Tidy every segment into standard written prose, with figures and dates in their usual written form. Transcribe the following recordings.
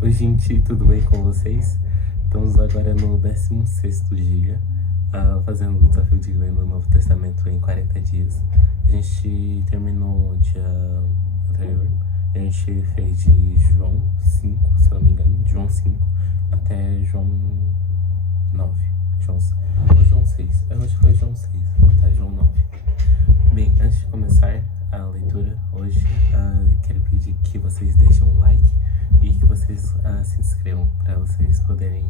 Oi, gente, tudo bem com vocês? Estamos agora no 16º dia, fazendo o desafio de ler no Novo Testamento em 40 dias. A gente terminou o dia anterior, a gente fez de João 5, se eu não me engano, João 5 até João 9, ou João 6, eu acho que foi João 6, até João 9. Bem, antes de começar a leitura hoje, quero pedir que vocês deixem um like e que vocês se inscrevam para vocês poderem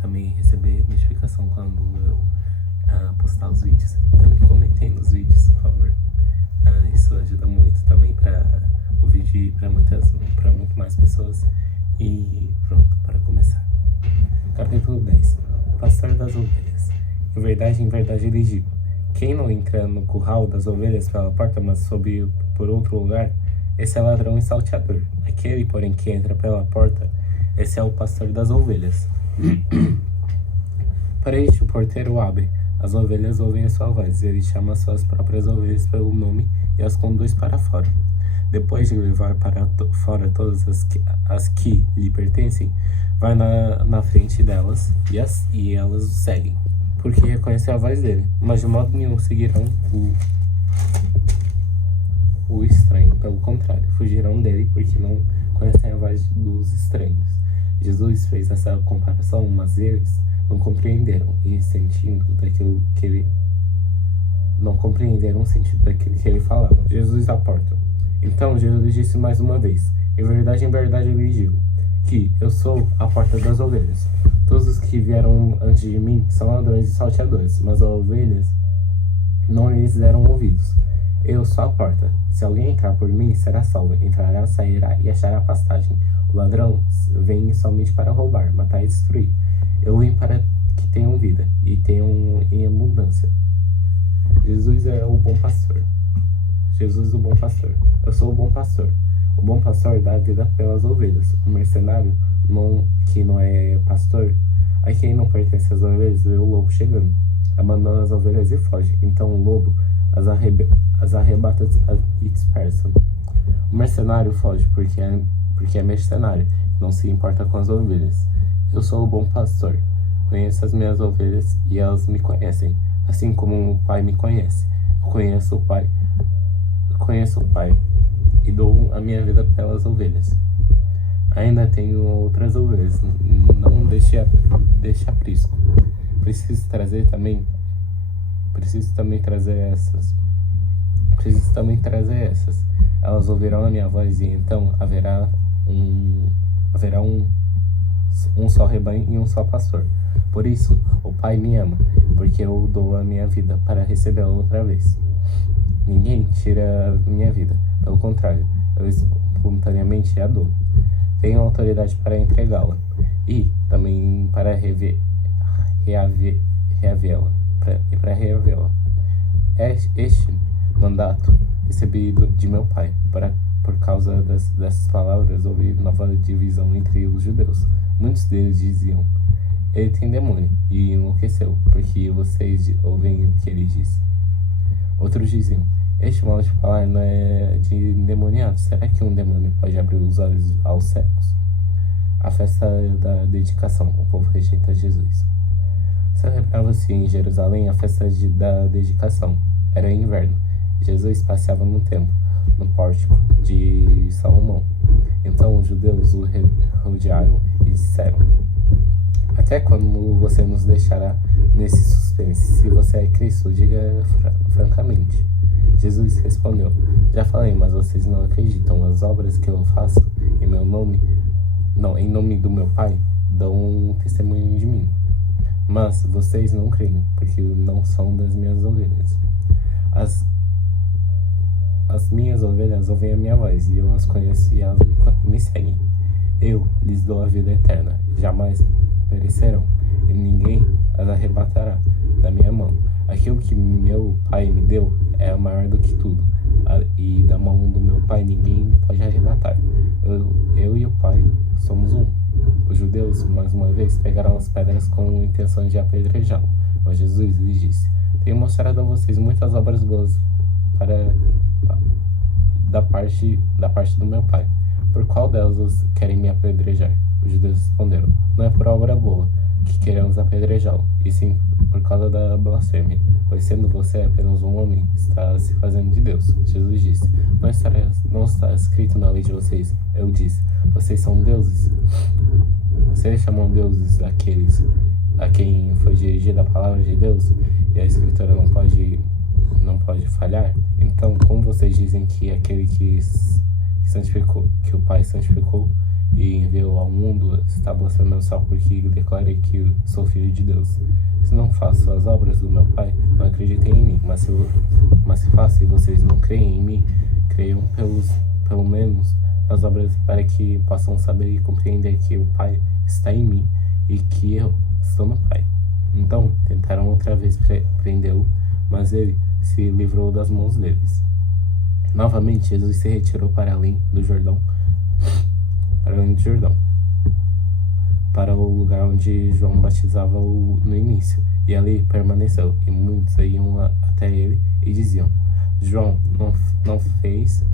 também receber notificação quando eu postar os vídeos. Também comentem nos vídeos, por favor. Isso ajuda muito também para o vídeo ir para muito mais pessoas. E pronto, para começar. Capítulo 10. O pastor das ovelhas. Em verdade lhes digo: quem não entra no curral das ovelhas pela porta, mas sobe por outro lugar, esse é ladrão e salteador. Aquele, porém, que entra pela porta, esse é o pastor das ovelhas. Para este, o porteiro abre. As ovelhas ouvem a sua voz. Ele chama as suas próprias ovelhas pelo nome e as conduz para fora. Depois de levar para fora todas as que lhe pertencem, vai na frente delas e elas o seguem, porque reconhecem a voz dele, mas de modo nenhum seguirão o estranho. Pelo contrário, fugirão dele, porque não conhecem a voz dos estranhos. Jesus fez essa comparação, mas eles não compreenderam, e não compreenderam o sentido daquilo que ele falava. Jesus à porta. Então Jesus disse mais uma vez: em verdade eu lhes digo que eu sou a porta das ovelhas. Todos os que vieram antes de mim são ladrões e salteadores, mas as ovelhas não lhes deram ouvidos. Eu sou a porta. Se alguém entrar por mim, será salvo. Entrará, sairá e achará pastagem. O ladrão vem somente para roubar, matar e destruir. Eu vim para que tenham vida e tenham em abundância. Jesus é o bom pastor. Jesus, o bom pastor. Eu sou o bom pastor. O bom pastor dá a vida pelas ovelhas. O mercenário, que não é pastor, a quem não pertence às ovelhas, vê o lobo chegando, abandona as ovelhas e foge. Então o lobo as arrebata e dispersa. O mercenário foge porque é mercenário, não se importa com as ovelhas. Eu sou o bom pastor. Conheço as minhas ovelhas e elas me conhecem, assim como o Pai me conhece. Eu conheço o Pai e dou a minha vida pelas ovelhas. Ainda tenho outras ovelhas, não deixe aprisco. Preciso também trazer essas. Elas ouvirão a minha voz e então haverá um só rebanho e um só pastor. Por isso o Pai me ama, porque eu dou a minha vida para recebê-la outra vez. Ninguém tira minha vida, pelo contrário, eu espontaneamente a dou. Tenho autoridade para entregá-la e também para reavê-la. Este mandato recebido de meu pai. Por causa dessas palavras, houve nova divisão entre os judeus. Muitos deles diziam: ele tem demônio, e enlouqueceu, porque vocês ouvem o que ele diz. Outros diziam: este modo de falar não é de endemoniado. Será que um demônio pode abrir os olhos aos cegos? A festa da dedicação. O povo rejeita Jesus. Celebrava-se em Jerusalém a festa da dedicação. Era inverno. Jesus passeava no templo, no pórtico de Salomão. Então os judeus o rodearam e disseram: até quando você nos deixará nesse suspense? Se você é Cristo, diga francamente. Jesus respondeu: já falei, mas vocês não acreditam. As obras que eu faço em nome do meu Pai, dão um testemunho de mim. Mas vocês não creem, porque não são das minhas ovelhas. As minhas ovelhas ouvem a minha voz, e eu as conheço e elas me seguem. Eu lhes dou a vida eterna, jamais perecerão, e ninguém as arrebatará da minha mão. Aquilo que meu Pai me deu é maior do que tudo, e da mão do meu Pai ninguém pode arrebatar. Eu e o Pai somos um. Os judeus, mais uma vez, pegaram as pedras com a intenção de apedrejá-lo, mas Jesus lhes disse: tenho mostrado a vocês muitas obras boas da parte do meu Pai. Por qual delas querem me apedrejar? Os judeus responderam: não é por obra boa que queremos apedrejá-lo, e sim por causa da blasfêmia, pois sendo você apenas um homem, está se fazendo de Deus. Jesus disse: não está escrito na lei de vocês, eu disse, vocês são deuses. Vocês chamam deuses aqueles a quem foi dirigida a palavra de Deus, e a escritura não pode falhar. Então, como vocês dizem que aquele que santificou, que o Pai santificou e enviou ao mundo, está blasfemando só porque declarei que sou filho de Deus? Se não faço as obras do meu Pai, não acreditem em mim, mas se faço e vocês não creem em mim, creiam pelo menos nas obras, para que possam saber e compreender que o Pai está em mim e que eu estou no Pai. Então tentaram outra vez prendê-lo, mas ele se livrou das mãos deles. Novamente Jesus se retirou para além do Jordão, para o lugar onde João batizava no início, e ali permaneceu. E muitos iam até ele e diziam: João não fez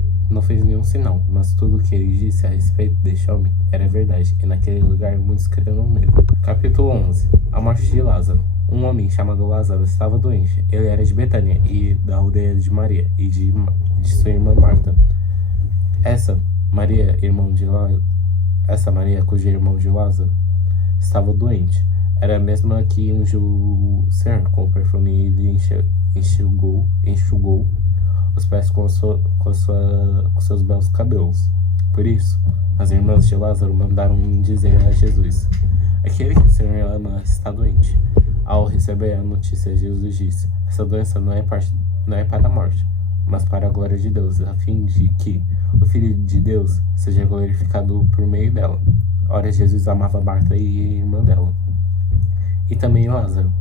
nenhum sinal, mas tudo o que ele disse a respeito deste homem era verdade, e naquele lugar muitos creram nele. Capítulo 11. A morte de Lázaro. Um homem chamado Lázaro estava doente. Ele era de Betânia e da aldeia de Maria e de sua irmã Marta. Essa Maria, cujo irmão de Lázaro estava doente, era a mesma que ungiu o Senhor com o perfume e lhe enxugou os pés com seus belos cabelos. Por isso, as irmãs de Lázaro mandaram dizer a Jesus: aquele que o Senhor ama está doente. Ao receber a notícia, Jesus disse: essa doença não é para a morte, mas para a glória de Deus, a fim de que o Filho de Deus seja glorificado por meio dela. Ora, Jesus amava Marta e a irmã dela, e também Lázaro.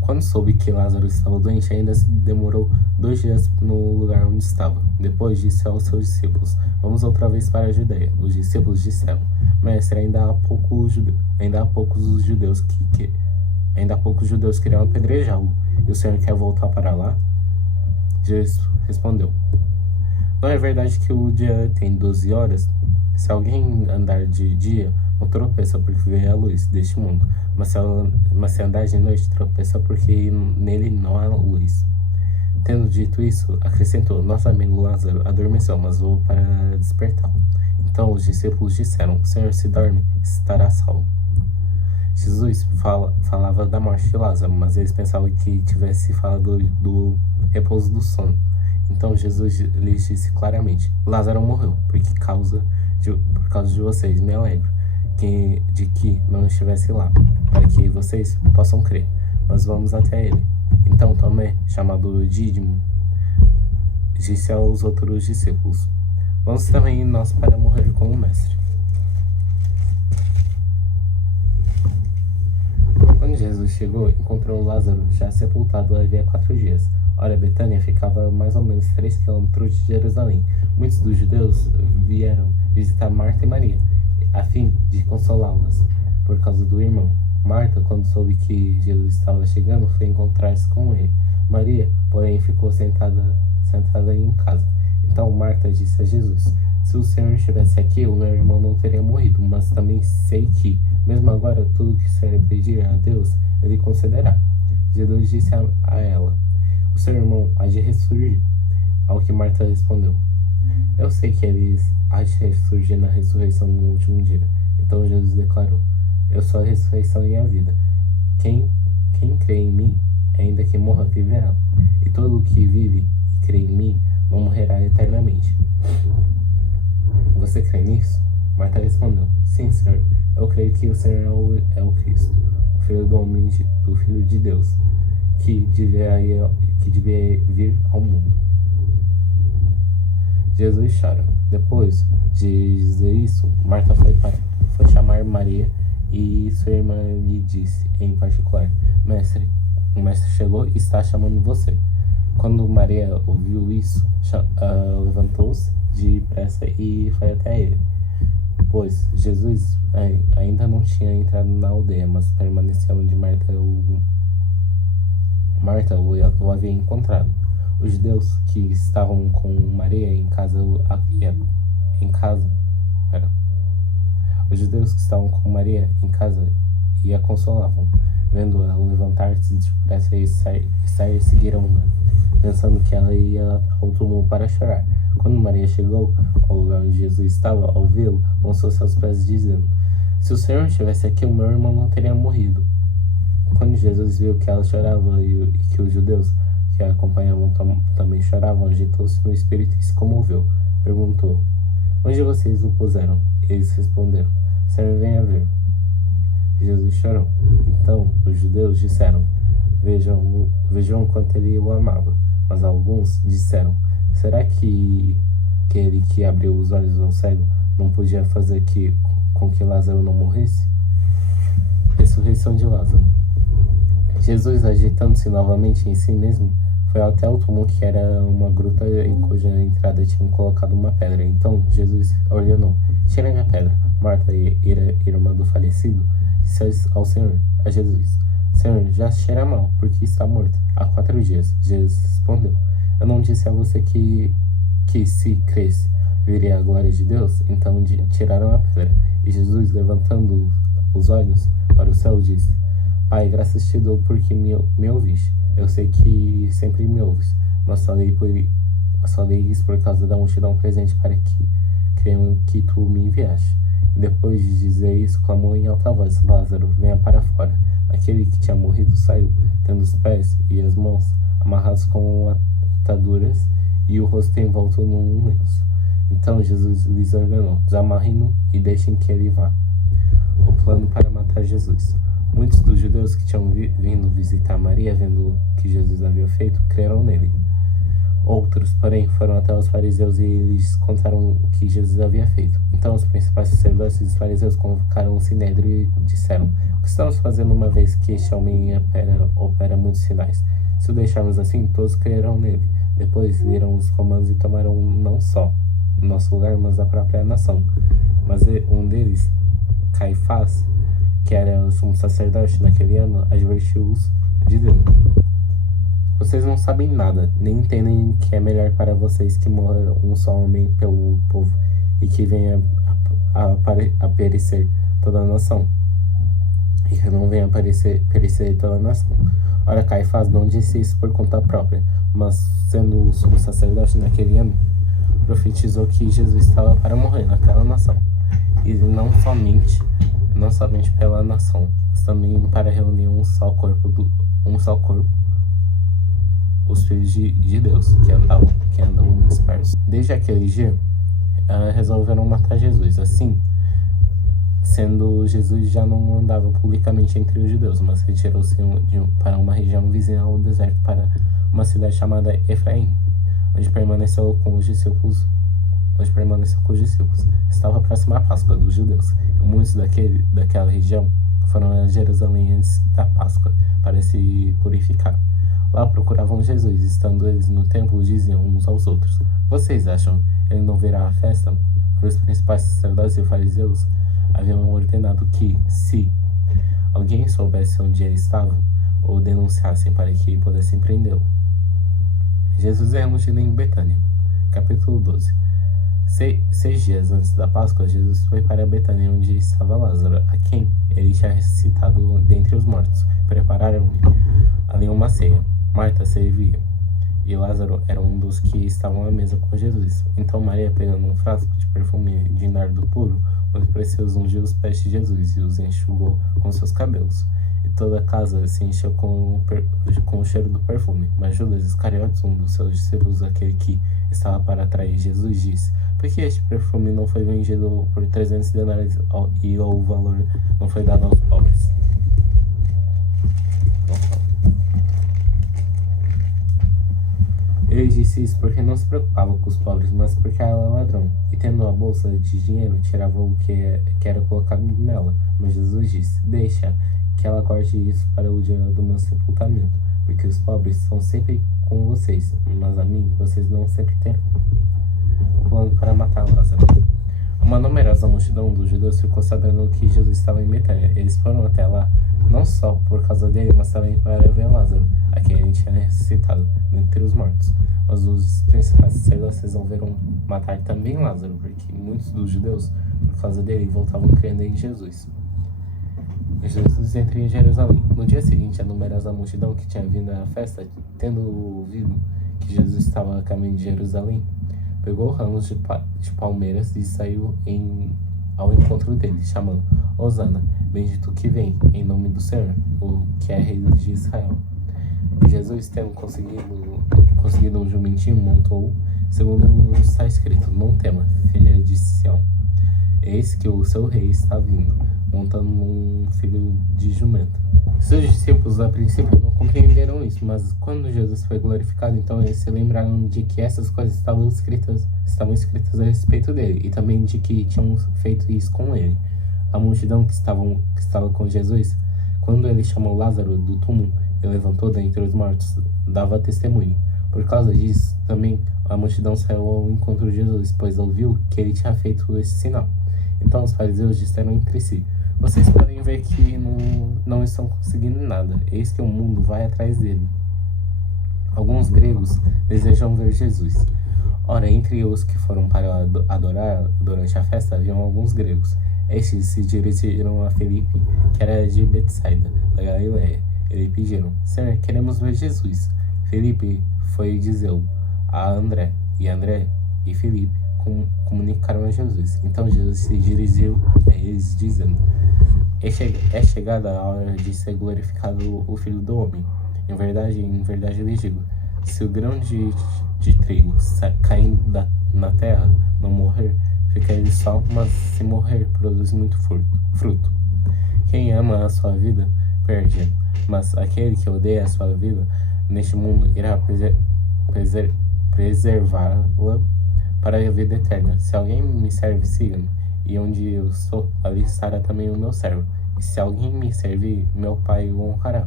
Quando soube que Lázaro estava doente, ainda se demorou 2 dias no lugar onde estava. Depois disse aos seus discípulos: vamos outra vez para a Judeia. Os discípulos disseram: Mestre, ainda há poucos judeus queriam apedrejá-lo, e o Senhor quer voltar para lá? Jesus respondeu: não é verdade que o dia tem 12 horas? Se alguém andar de dia, não tropeça porque vê a luz deste mundo, mas se andar de noite, tropeça porque nele não há luz. Tendo dito isso, acrescentou: nosso amigo Lázaro adormeceu, mas vou para despertá-lo. Então os discípulos disseram: Senhor, se dorme, estará salvo. Jesus falava da morte de Lázaro, mas eles pensavam que tivesse falado do repouso do sono. Então Jesus lhes disse claramente: Lázaro morreu, por causa de vocês me alegro de que não estivesse lá, para que vocês possam crer. Mas vamos até ele. Então Tomé, chamado Dídimo, disse aos outros discípulos: vamos também nós para morrer com o mestre. Quando Jesus chegou, encontrou Lázaro já sepultado havia 4 dias. Ora, Betânia ficava mais ou menos 3 quilômetros de Jerusalém. Muitos dos judeus vieram visitar Marta e Maria, a fim de consolá-las por causa do irmão. Marta, quando soube que Jesus estava chegando, foi encontrar-se com ele. Maria, porém, ficou sentada em casa. Então Marta disse a Jesus: se o Senhor estivesse aqui, o meu irmão não teria morrido, mas também sei que, mesmo agora, tudo que o Senhor pedir a Deus, ele concederá. Jesus disse a ela: o seu irmão há de ressurgir. Ao que Marta respondeu: eu sei que ele há de ressurgir na ressurreição no último dia. Então Jesus declarou: eu sou a ressurreição e a vida. Quem crê em mim, ainda que morra, viverá. E todo o que vive e crê em mim não morrerá eternamente. Você crê nisso? Marta respondeu: sim, Senhor. Eu creio que o Senhor é o Cristo, o Filho do homem, do Filho de Deus, que devia vir ao mundo. Jesus chora. Depois de dizer isso, Marta foi chamar Maria, e sua irmã lhe disse em particular: Mestre, o mestre chegou e está chamando você. Quando Maria ouviu isso, levantou-se depressa e foi até ele, pois Jesus ainda não tinha entrado na aldeia, mas permaneceu onde Marta o havia encontrado. Os judeus que estavam com Maria Os judeus que estavam com Maria em casa e a consolavam. Vendo-a levantar-se depressa e sair, seguiram-na, pensando que ela ia ao túmulo para chorar. Quando Maria chegou ao lugar onde Jesus estava, ao vê-lo, lançou-se aos pés, dizendo: Se o Senhor estivesse aqui, o meu irmão não teria morrido. Quando Jesus viu que ela chorava e que os judeus que a acompanhavam também choravam, agitou-se no espírito e se comoveu. Perguntou: Onde vocês o puseram? Eles responderam: Senhor, venha ver. Jesus chorou. Então os judeus disseram: Vejam quanto ele o amava. Mas alguns disseram: Será que aquele que abriu os olhos ao cego não podia fazer com que Lázaro não morresse? Ressurreição de Lázaro. Jesus, agitando-se novamente em si mesmo, foi até o túmulo, que era uma gruta em cuja entrada tinham colocado uma pedra. Então Jesus ordenou: Tirem a pedra. Marta, irmã do falecido, disse ao Senhor, a Jesus: Senhor, já cheira mal, porque está morto há 4 dias. Jesus respondeu: Eu não disse a você que se cresce, veria a glória de Deus? Então tiraram a pedra. E Jesus, levantando os olhos para o céu, disse: Pai, graças te dou porque me ouviste. Eu sei que sempre me ouves, mas falei isso por causa da multidão presente, para que creiam que tu me enviaste. E depois de dizer isso, clamou em alta voz: Lázaro, venha para fora. Aquele que tinha morrido saiu, tendo os pés e as mãos amarrados com ataduras e o rosto envolto num lenço. Então Jesus lhes ordenou: Desamarrem-no e deixem que ele vá. O plano para matar Jesus. Muitos dos judeus que tinham vindo visitar Maria, vendo o que Jesus havia feito, creram nele. Outros, porém, foram até os fariseus e lhes contaram o que Jesus havia feito. Então os principais sacerdotes e os fariseus convocaram o sinédrio e disseram: O que estamos fazendo, uma vez que este homem opera muitos sinais? Se o deixarmos assim, todos crerão nele. Depois viram os romanos e tomaram não só o nosso lugar, mas a própria nação. Mas um deles, Caifás, que era o sumo sacerdote naquele ano, advertiu-os, dizendo: Vocês não sabem nada, nem entendem que é melhor para vocês que morra um só homem pelo povo e que venha a perecer toda a nação, e que não venha a perecer toda a nação. Ora, Caifás não disse isso por conta própria, mas, sendo o sumo sacerdote naquele ano, profetizou que Jesus estava para morrer naquela nação, e não somente pela nação, mas também para reunir um só corpo, os filhos de Deus, que andam dispersos. Desde aquele dia, resolveram matar Jesus. Assim, sendo Jesus já não andava publicamente entre os judeus, mas retirou-se para uma região vizinha ao deserto, para uma cidade chamada Efraim, onde permaneceu com os discípulos. Estava próxima à Páscoa dos judeus, e muitos daquela região foram a Jerusalém antes da Páscoa para se purificar. Lá procuravam Jesus, estando eles no templo, diziam uns aos outros: Vocês acham ele não virá à festa? Os principais sacerdotes e fariseus haviam ordenado que, se alguém soubesse onde ele estava, o denunciassem para que pudessem prendê-lo. Jesus é ungido em Betânia. Capítulo 12. 6 dias antes da Páscoa, Jesus foi para Betânia, onde estava Lázaro, a quem ele tinha ressuscitado dentre os mortos. Prepararam-lhe ali uma ceia. Marta servia, e Lázaro era um dos que estavam à mesa com Jesus. Então Maria, pegando um frasco de perfume de nardo puro, muito precioso, ungiu os pés de Jesus e os enxugou com seus cabelos. E toda a casa se encheu com o cheiro do perfume. Mas Judas Iscariotes, um dos seus discípulos, aquele que estava para atrair Jesus, disse: Por que este perfume não foi vendido por 300 denários e o valor não foi dado aos pobres? Ele disse isso porque não se preocupava com os pobres, mas porque ela era ladrão, e tendo a bolsa de dinheiro, tirava o que era colocado nela. Mas Jesus disse: Deixa que ela guarde isso para o dia do meu sepultamento, porque os pobres são sempre com vocês, mas a mim vocês não sempre terão. O plano para matar Lázaro. Uma numerosa multidão dos judeus ficou sabendo que Jesus estava em Betânia. Eles foram até lá, não só por causa dele, mas também para ver Lázaro, a quem ele tinha ressuscitado dentre os mortos. Mas os principais sacerdotes resolveram matar também Lázaro, porque muitos dos judeus por causa dele e voltavam crendo em Jesus. Jesus entra em Jerusalém. No dia seguinte, a numerosa multidão que tinha vindo à festa, tendo ouvido que Jesus estava a caminho de Jerusalém, pegou ramos de palmeiras e saiu ao encontro dele, chamando: Hosana, bendito que vem, em nome do Senhor, o que é rei de Israel. E Jesus, tendo conseguido um jumentinho, montou, segundo está escrito: Não tema, filha de Sião. Eis que o seu rei está vindo, montando um filho de jumento. Seus discípulos, a princípio, não compreenderam isso, mas quando Jesus foi glorificado, então eles se lembraram de que essas coisas estavam escritas a respeito dele, e também de que tinham feito isso com ele. A multidão que estava com Jesus, quando ele chamou Lázaro do túmulo e levantou dentre os mortos, dava testemunho. Por causa disso, também a multidão saiu ao encontro de Jesus, pois ouviu que ele tinha feito esse sinal. Então os fariseus disseram entre si: Vocês podem ver que não estão conseguindo nada. Eis que o mundo vai atrás dele. Alguns gregos desejam ver Jesus. Ora, entre os que foram para adorar durante a festa, haviam alguns gregos. Estes se dirigiram a Felipe, que era de Betsaida, da Galileia. E lhe pediram: Senhor, queremos ver Jesus. Felipe foi dizer a André, e André e Felipe comunicaram a Jesus. Então Jesus se dirigiu a eles, dizendo: É chegada a hora de ser glorificado o Filho do Homem. Em verdade lhes digo, se o grão de trigo caindo na terra não morrer, fica ele só, mas se morrer, produz muito fruto. Quem ama a sua vida, perde-a, mas aquele que odeia a sua vida neste mundo irá preservá-la para a vida eterna. Se alguém me serve, siga-me, e onde eu estou, ali estará também o meu servo. E se alguém me servir, meu Pai o honrará.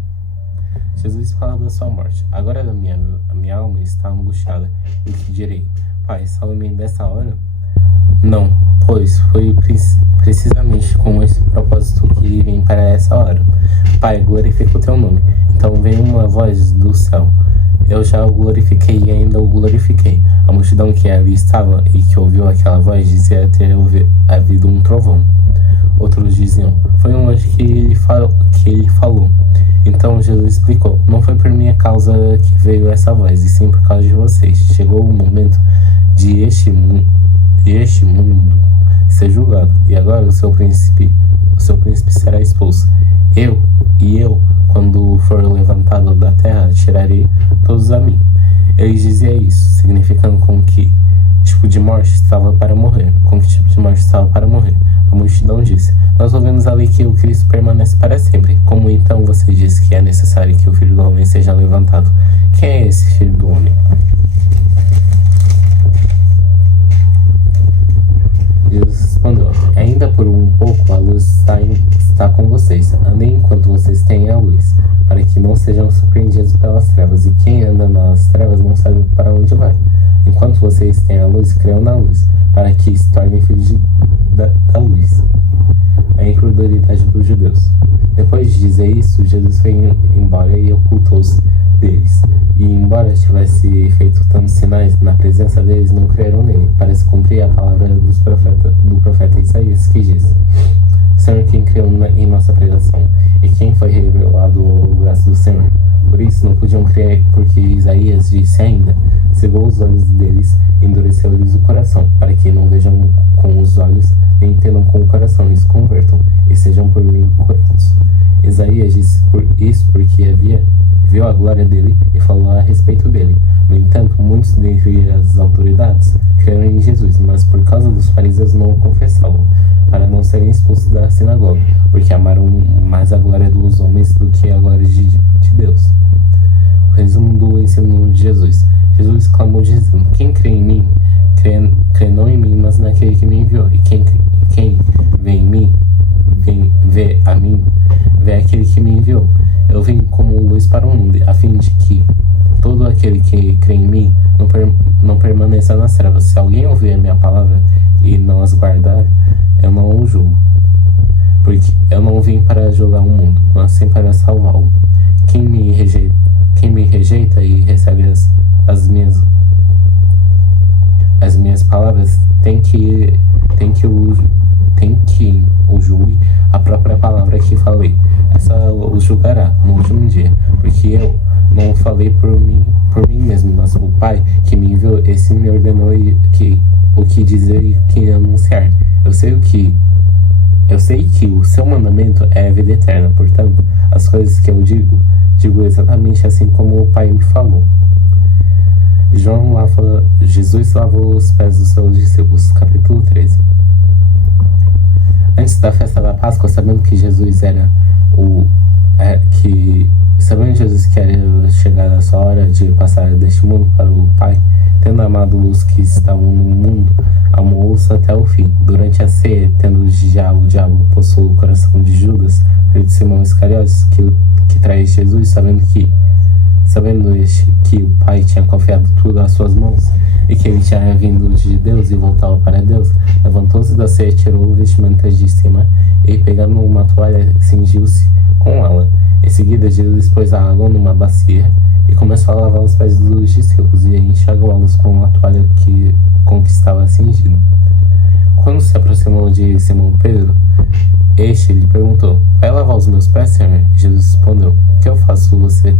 Jesus fala da sua morte. Agora a minha alma está angustiada. E que direi? Pai, salve-me dessa hora? Não, pois foi precisamente com esse propósito que vim para essa hora. Pai, glorifica o teu nome. Então veio uma voz do céu: Eu já o glorifiquei e ainda o glorifiquei. A multidão que ali estava e que ouviu aquela voz dizia ter havido um trovão. Outros diziam: Foi um anjo que ele falou. Então Jesus explicou: Não foi por minha causa que veio essa voz, e sim por causa de vocês. Chegou o momento de este mundo ser julgado, e agora o seu príncipe será expulso. Eu, quando for levantado da terra, tirarei todos a mim. Ele dizia isso, significando com que tipo de morte estava para morrer. A multidão disse: Nós ouvimos ali que o Cristo permanece para sempre. Como então você diz que é necessário que o Filho do Homem seja levantado? Quem é esse Filho do Homem? Jesus respondeu: Ainda por um pouco a luz está com vocês. Andem enquanto vocês têm a luz, para que não sejam surpreendidos pelas trevas. E quem anda nas trevas não sabe para onde vai. Enquanto vocês têm a luz, creiam na luz, para que se tornem filhos da luz. A incredulidade dos judeus. Depois de dizer isso, Jesus foi embora e ocultou-se deles. E embora tivesse feito tantos sinais na presença deles, não creram nele, para se cumprir a palavra do profeta Isaías, que diz: Senhor, quem creu em nossa pregação, e quem foi revelado o braço do Senhor. Por isso não podiam crer, porque Isaías disse ainda: cegou os olhos deles, endureceu-lhes o coração, para que não vejam com os olhos, nem entendam com o coração, e se convertam, e sejam por mim curados. Isaías disse isso porque viu a glória dele e falou a respeito dele. No entanto, muitos dentre as autoridades creram em Jesus, mas por causa dos fariseus não o confessavam, para não serem expulsos da sinagoga, porque amaram mais a glória dos homens do que a glória de Deus. O resumo do ensino de Jesus. Jesus clamou dizendo: Quem crê em mim, crê não em mim, mas naquele que me enviou. E quem vê em mim, vê a mim, vê aquele que me enviou. Eu vim como luz para o mundo, a fim de que todo aquele que crê em mim não permaneça nas trevas. Se alguém ouvir a minha palavra e não as guardar, eu não o julgo. Porque eu não vim para julgar o mundo, mas sim para salvá-lo. Quem me rejeita e recebe as minhas palavras tem que tem quem o julgue, a própria palavra que falei, essa o julgará no último dia, porque eu não falei por mim mesmo, mas o Pai que me enviou, esse me ordenou o que dizer e que anunciar. Eu sei que o seu mandamento é a vida eterna, portanto, as coisas que eu digo exatamente assim como o Pai me falou. Jesus lavou os pés dos seus discípulos, capítulo 13. Antes da festa da Páscoa, sabendo que Jesus que era chegada a sua hora de passar deste mundo para o Pai, tendo amado os que estavam no mundo, amou-os até o fim. Durante a ceia, tendo já o diabo possuído o coração de Judas, filho de Simão Iscariotes, que traz Jesus, sabendo este que o Pai tinha confiado tudo às suas mãos, e que ele tinha vindo de Deus e voltava para Deus, levantou-se da ceia, tirou o vestimenta de cima, e pegando uma toalha, cingiu-se com ela. Em seguida, Jesus pôs a água numa bacia e começou a lavar os pés dos discípulos e enxagá-los com a toalha com que estava cingido. Quando se aproximou de Simão Pedro, este lhe perguntou: vai lavar os meus pés, Senhor? Jesus respondeu: o que eu faço você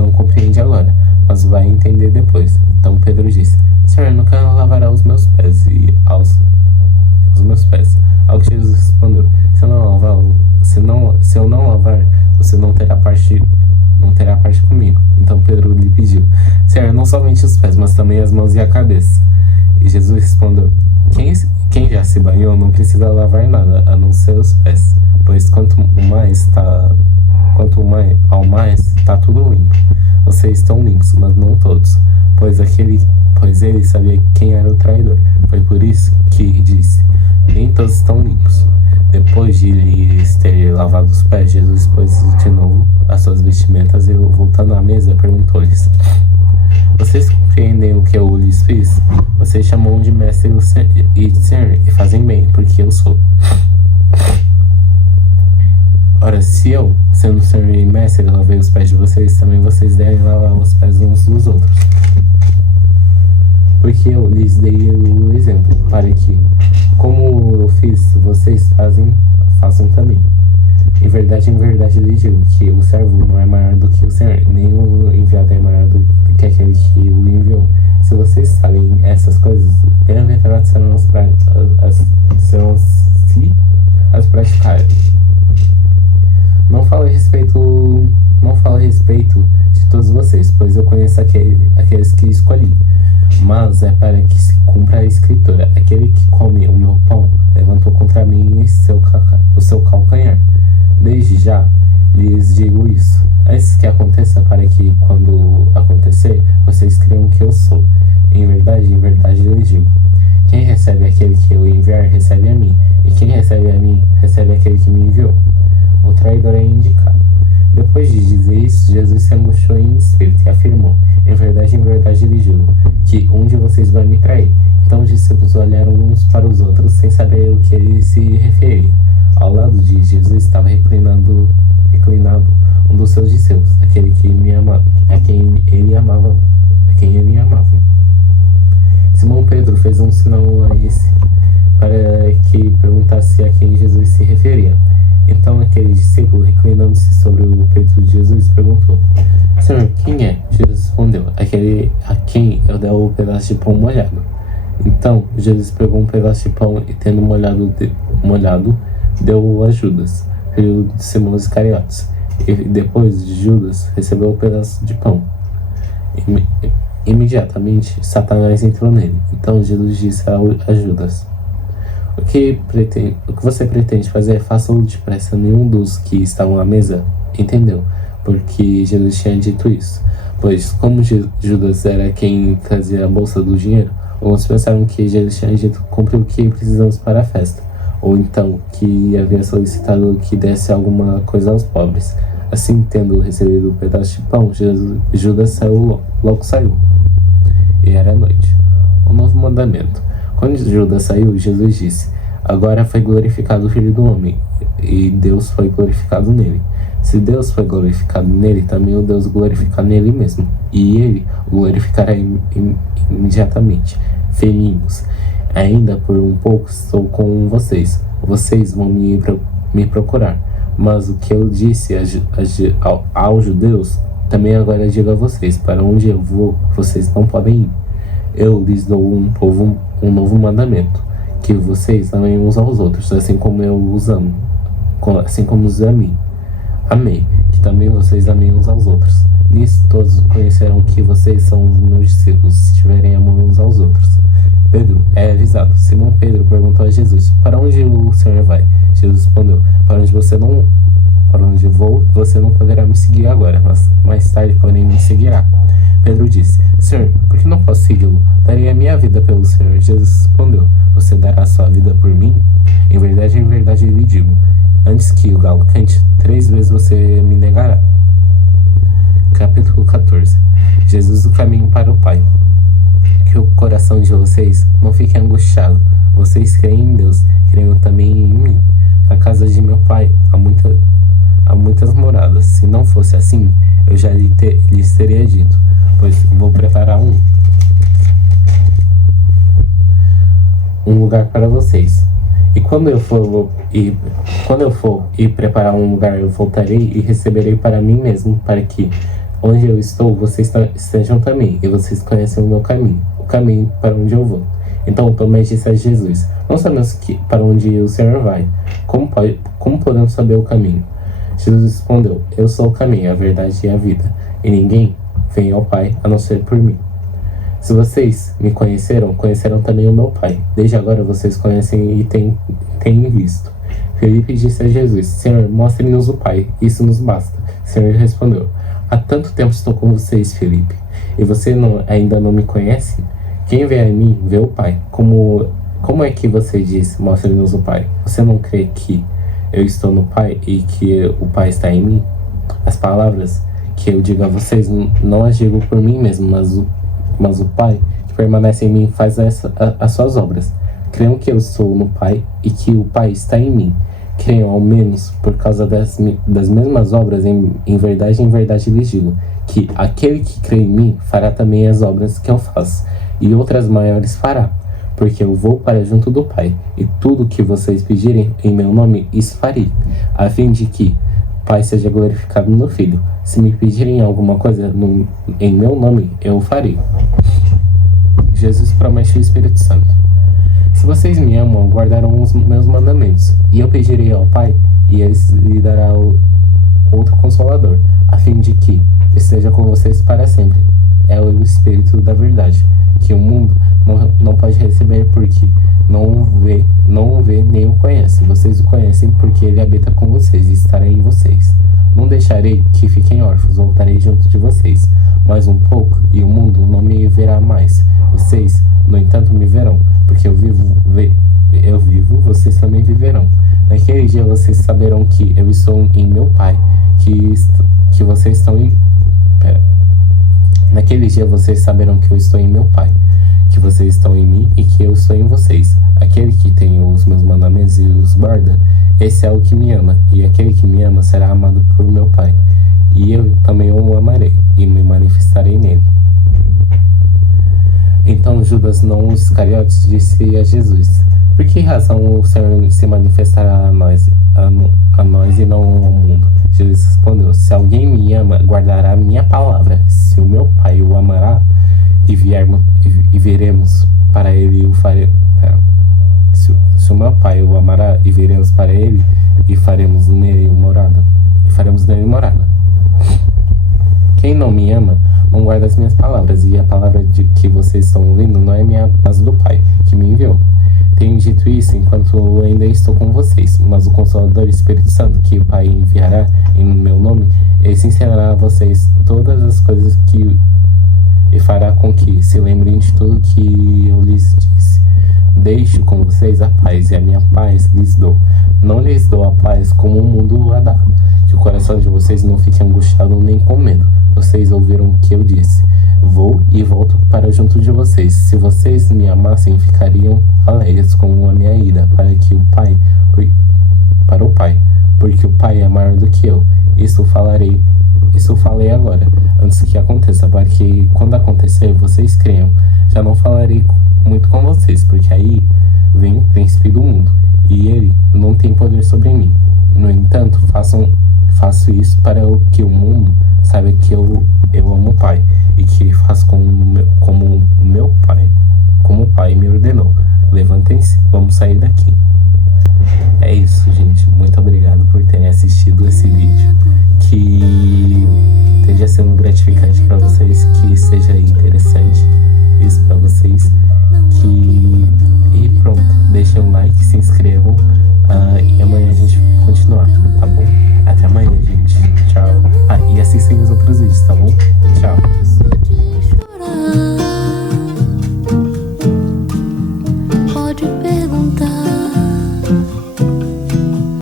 não compreende agora, mas vai entender depois. Então Pedro disse: Senhor, nunca lavará os meus pés. Os meus pés. Ao que Jesus respondeu: se eu não lavar, você não terá parte comigo. Então Pedro lhe pediu: Senhor, não somente os pés, mas também as mãos e a cabeça. E Jesus respondeu: quem já se banhou não precisa lavar nada, a não ser os pés, pois quanto ao mais está tudo limpo. Vocês estão limpos, mas não todos, pois ele sabia quem era o traidor. Foi por isso que disse: nem todos estão limpos. Depois de lhes ter lavado os pés, Jesus pôs de novo as suas vestimentas e, voltando à mesa, perguntou-lhes: vocês compreendem o que eu lhes fiz? Vocês chamam de mestre e de senhor, e fazem bem, porque eu sou. Ora, se eu, sendo senhor e mestre, lavei os pés de vocês, também vocês devem lavar os pés uns dos outros. Porque eu lhes dei o exemplo, para que, como eu fiz, vocês façam também. Em verdade lhes digo que o servo não é maior do que o Senhor, nem o enviado é maior do que aquele que o enviou. Se vocês sabem essas coisas, bem-aventurados serão se as praticarem. Não falo a respeito de todos vocês, pois eu conheço aqueles que escolhi. Mas é para que se cumpra a escritura: aquele que come o meu pão levantou contra mim o seu calcanhar. Desde já lhes digo isso, antes que aconteça, para que, quando acontecer, vocês creiam que eu sou. Em verdade lhes digo: quem recebe aquele que eu enviar, recebe a mim, e quem recebe a mim, recebe aquele que me enviou. O traidor é indicado. Depois de dizer isso, Jesus se angustiou em espírito e afirmou: em verdade lhes digo, que um de vocês vai me trair. Então os discípulos olharam uns para os outros, sem saber o que ele se referia. Ao lado de Jesus estava reclinado um dos seus discípulos, aquele que a quem ele amava. Simão Pedro fez um sinal a esse, para que perguntasse a quem Jesus se referia. Então aquele discípulo, reclinando-se sobre o peito de Jesus, perguntou: Senhor, quem é? Jesus respondeu: aquele a quem eu der o pedaço de pão molhado. Então Jesus pegou um pedaço de pão e, tendo molhado, deu-o a Judas, filho de Simão Iscariotes. E depois de Judas recebeu o pedaço de pão. Imediatamente Satanás entrou nele. Então Jesus disse a Judas: o que você pretende fazer, faça-o depressa. Nenhum dos que estavam à mesa entendeu, porque Jesus tinha dito isso. Pois, como Judas era quem trazia a bolsa do dinheiro, alguns pensaram que Jesus tinha dito: compre o que precisamos para a festa, ou então que havia solicitado que desse alguma coisa aos pobres. Assim, tendo recebido o pedaço de pão, Judas logo saiu. E era noite. Um novo mandamento. Quando Judas saiu, Jesus disse: agora foi glorificado o Filho do Homem, e Deus foi glorificado nele. Se Deus foi glorificado nele, também o Deus glorificar nele mesmo, e ele o glorificará imediatamente. Filhinhos, Ainda por um pouco estou com vocês. Vocês vão me procurar. Mas o que eu disse aos judeus, também agora digo a vocês: para onde eu vou, vocês não podem ir. Eu lhes dou um novo mandamento, que vocês amem uns aos outros, assim como eu os amo, assim como os amei. Que também vocês amem uns aos outros. Nisso todos conhecerão que vocês são os meus discípulos, se tiverem amor uns aos outros. Pedro é avisado. Simão Pedro perguntou a Jesus: para onde o Senhor vai? Jesus respondeu: para onde eu vou, você não poderá me seguir agora, mas mais tarde, porém, me seguirá. Pedro disse: Senhor, por que não posso segui-lo? Darei a minha vida pelo Senhor. Jesus respondeu: você dará a sua vida por mim? Em verdade lhe digo: antes que o galo cante, 3 vezes você me negará. Capítulo 14. Jesus, o caminho para o Pai. Que o coração de vocês não fique angustiado. Vocês creem em Deus, creem também em mim. Na casa de meu Pai há muitas moradas. Se não fosse assim, eu já lhes teria dito, pois vou preparar um lugar para vocês. E quando eu for e preparar um lugar, eu voltarei e receberei para mim mesmo, para que onde eu estou, vocês estejam também, e vocês conhecem o meu caminho, o caminho para onde eu vou. Então Tomé disse a Jesus: não sabemos para onde o Senhor vai. Como podemos saber o caminho? Jesus respondeu: eu sou o caminho, a verdade e a vida, e ninguém vem ao Pai a não ser por mim. Se vocês me conheceram também o meu Pai. Desde agora vocês conhecem e têm visto. Felipe disse a Jesus: Senhor, mostre-nos o Pai, isso nos basta. O Senhor respondeu: há tanto tempo estou com vocês, Felipe, e você ainda não me conhece? Quem vê a mim, vê o Pai. Como é que você diz: mostre-nos o Pai? Você não crê que eu estou no Pai e que o Pai está em mim? As palavras que eu digo a vocês não as digo por mim mesmo, mas o Pai que permanece em mim faz as suas obras. Creiam que eu estou no Pai e que o Pai está em mim. Creiam ao menos por causa das mesmas obras. Em verdade lhes digo que aquele que crê em mim fará também as obras que eu faço, e outras maiores fará, porque eu vou para junto do Pai, e tudo que vocês pedirem em meu nome, isso farei, a fim de que o Pai seja glorificado no Filho. Se me pedirem alguma coisa em meu nome, eu o farei. Jesus promete o Espírito Santo. Se vocês me amam, guardarão os meus mandamentos, e eu pedirei ao Pai, e ele lhe dará outro Consolador, a fim de que esteja com vocês para sempre. É o Espírito da verdade, que o mundo não pode receber, porque não o vê nem o conhece. Vocês o conhecem porque ele habita com vocês e estará em vocês. Não deixarei que fiquem órfãos, voltarei junto de vocês. Mais um pouco, e o mundo não me verá mais. Vocês, no entanto, me verão, porque eu vivo, vocês também viverão. Naquele dia vocês saberão que eu estou em meu Pai, que vocês estão em... Naquele dia vocês saberão que eu estou em meu Pai, que vocês estão em mim e que eu estou em vocês. Aquele que tem os meus mandamentos e os guarda, esse é o que me ama, e aquele que me ama será amado por meu Pai. E eu também o amarei, e me manifestarei nele. Então Judas, não os Iscariotes, disse a Jesus: por que razão o Senhor se manifestará a nós e não ao mundo? Jesus respondeu: se alguém me ama, guardará a minha palavra. Se o meu Pai o amará, e veremos para ele o faremos. Se o meu Pai o amará, e viremos para ele, e faremos nele morada. Quem não me ama, não guarda as minhas palavras, e a palavra de que vocês estão ouvindo não é minha, mas do Pai, que me enviou. Tenho dito isso enquanto eu ainda estou com vocês, mas o Consolador, Espírito Santo, que o Pai enviará em meu nome, esse ensinará a vocês todas as coisas e fará com que se lembrem de tudo que eu lhes disse. Deixo com vocês a paz, e a minha paz lhes dou. Não lhes dou a paz como o mundo a dá. Que o coração de vocês não fique angustiado nem com medo. Vocês ouviram o que eu disse. Vou e volto para junto de vocês. Se vocês me amassem, ficariam alegres com a minha ida para o Pai, porque o Pai é maior do que eu. Isso falei agora, antes que aconteça, para que quando acontecer vocês creiam. Já não falarei muito com vocês, porque aí vem o príncipe do mundo e ele não tem poder sobre mim. No entanto, faço isso para que o mundo saiba que eu amo o Pai e que ele faz como o Pai me ordenou. Levantem-se, vamos sair daqui. É isso, gente. Muito obrigado por terem assistido esse vídeo. Que esteja sendo gratificante para vocês, que seja interessante isso para vocês. E pronto, deixem um like, se inscrevam e amanhã a gente vai continuar, tá bom? Até amanhã, gente. Tchau. E assistem os outros vídeos, tá bom?